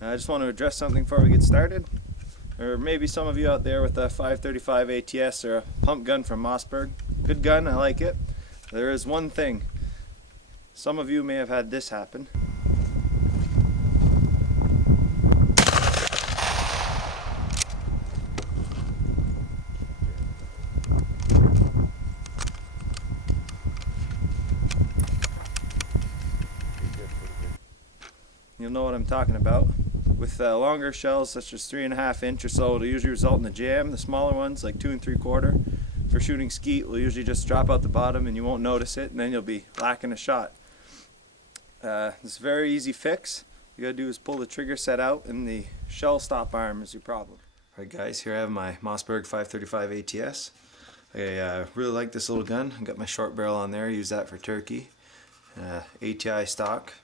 I just want to address something before we get started. Or maybe some of you out there with a 535 ATS or a pump gun from Mossberg. Good gun, I like it. There is one thing. Some of you may have had this happen. You'll know what I'm talking about. With longer shells such as 3.5 inch or so, it'll usually result in a jam. The smaller ones, like 2 3/4, for shooting skeet, will usually just drop out the bottom and you won't notice it, and then you'll be lacking a shot. It's a very easy fix. You gotta do is pull the trigger set out, and the shell stop arm is your problem. Alright guys, here I have my Mossberg 535 ATS. I really like this little gun. I got my short barrel on there. I use that for turkey. ATI stock.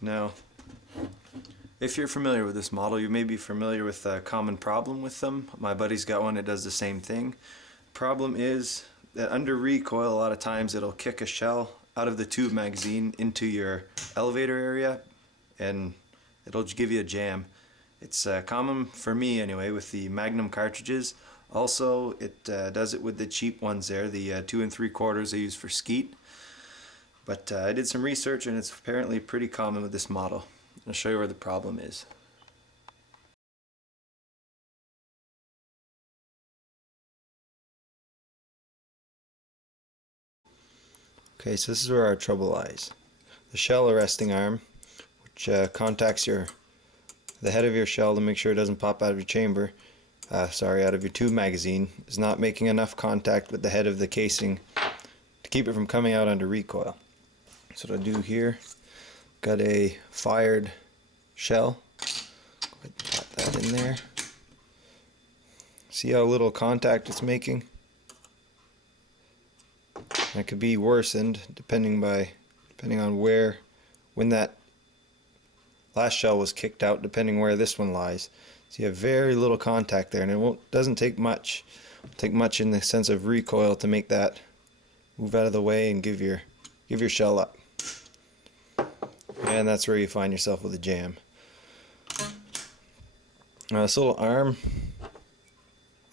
Now, if you're familiar with this model, you may be familiar with a common problem with them. My buddy's got one that does the same thing. Problem is that under recoil, a lot of times it'll kick a shell out of the tube magazine into your elevator area, and it'll give you a jam. It's common for me anyway with the Magnum cartridges. Also, it does it with the cheap ones there, the 2 3/4 I use for skeet. But I did some research, and it's apparently pretty common with this model. I'll show you where the problem is. Okay, so this is where our trouble lies. The shell arresting arm, which contacts the head of your shell to make sure it doesn't pop out of your chamber, out of your tube magazine, is not making enough contact with the head of the casing to keep it from coming out under recoil. So what I do here, got a fired shell, pop that in there. See how little contact it's making? And it could be worsened depending on when that last shell was kicked out, depending where this one lies. So you have very little contact there, and it doesn't take much in the sense of recoil to make that move out of the way and give your shell up. And that's where you find yourself with a jam. Now this little arm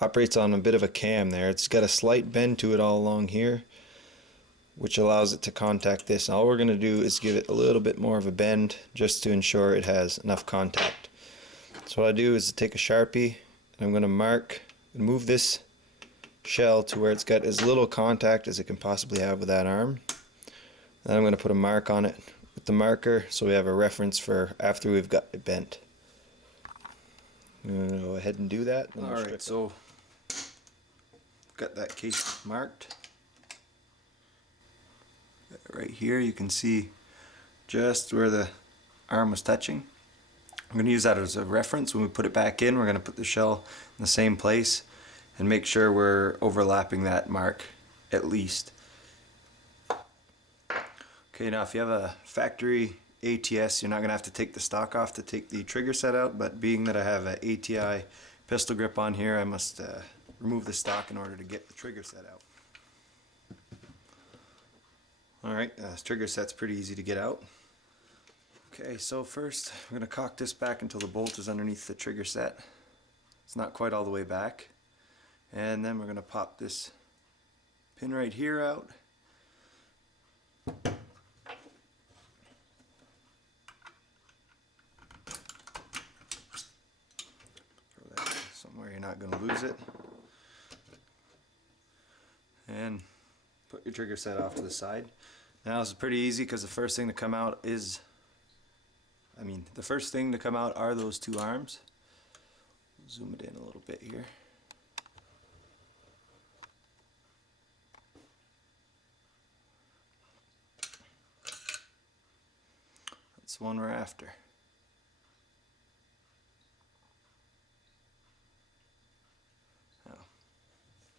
operates on a bit of a cam there. It's got a slight bend to it all along here, which allows it to contact this. And all we're going to do is give it a little bit more of a bend just to ensure it has enough contact. So what I do is take a Sharpie, and I'm going to mark and move this shell to where it's got as little contact as it can possibly have with that arm. Then I'm going to put a mark on it with the marker so we have a reference for after we've got it bent. I'm going to go ahead and do that. Alright, so got that case marked. Right here you can see just where the arm was touching. I'm going to use that as a reference. When we put it back in, we're going to put the shell in the same place and make sure we're overlapping that mark at least. Okay, now if you have a factory ATS, you're not going to have to take the stock off to take the trigger set out, but being that I have an ATI pistol grip on here, I must remove the stock in order to get the trigger set out. Alright, this trigger set's pretty easy to get out. Okay, so first I'm going to cock this back until the bolt is underneath the trigger set. It's not quite all the way back. And then we're going to pop this pin right here out. Throw that somewhere you're not going to lose it. And put your trigger set off to the side. Now this is pretty easy because the first thing to come out are those two arms. Zoom it in a little bit here. That's the one we're after. Now,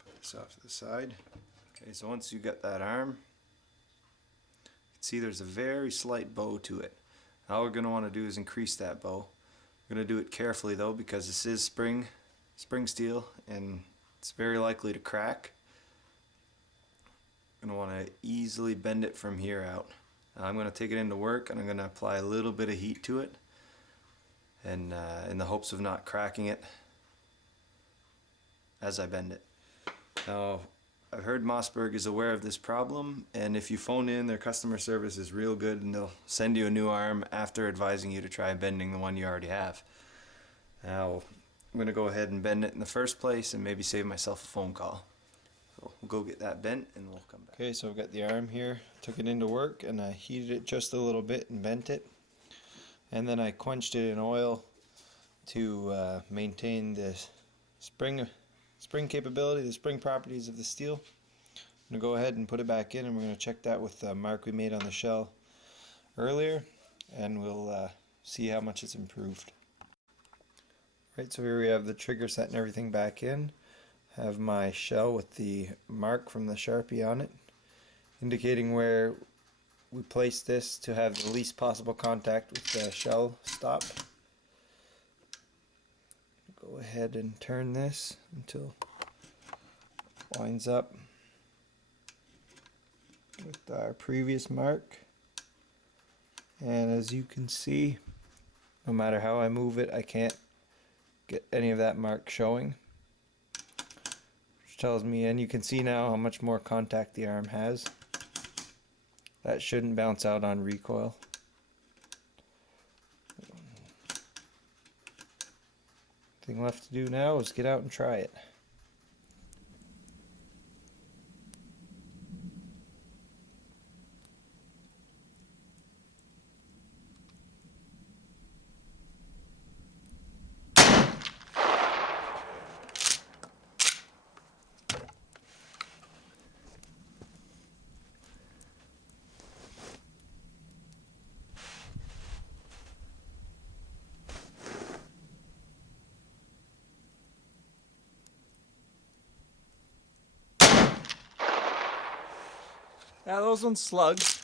put this off to the side. Okay, so once you got that arm, you can see there's a very slight bow to it. All we're going to want to do is increase that bow. We're going to do it carefully though, because this is spring steel and it's very likely to crack. I'm going to want to easily bend it from here out. I'm going to take it into work and I'm going to apply a little bit of heat to it. and in the hopes of not cracking it as I bend it. Now, I've heard Mossberg is aware of this problem, and if you phone in, their customer service is real good and they'll send you a new arm after advising you to try bending the one you already have. Now, I'm going to go ahead and bend it in the first place and maybe save myself a phone call. So we'll go get that bent and we'll come back. Okay, so I've got the arm here, took it into work and I heated it just a little bit and bent it. And then I quenched it in oil to maintain the spring capability, the spring properties of the steel. I'm going to go ahead and put it back in, and we're going to check that with the mark we made on the shell earlier, and we'll see how much it's improved. Right, so here we have the trigger set and everything back in. I have my shell with the mark from the Sharpie on it, indicating where we place this to have the least possible contact with the shell stop. Go ahead and turn this until it lines up with our previous mark, and as you can see, no matter how I move it, I can't get any of that mark showing, which tells me, and you can see now how much more contact the arm has. That shouldn't bounce out on recoil. Thing left to do now is get out and try it. Yeah, those ones slugged.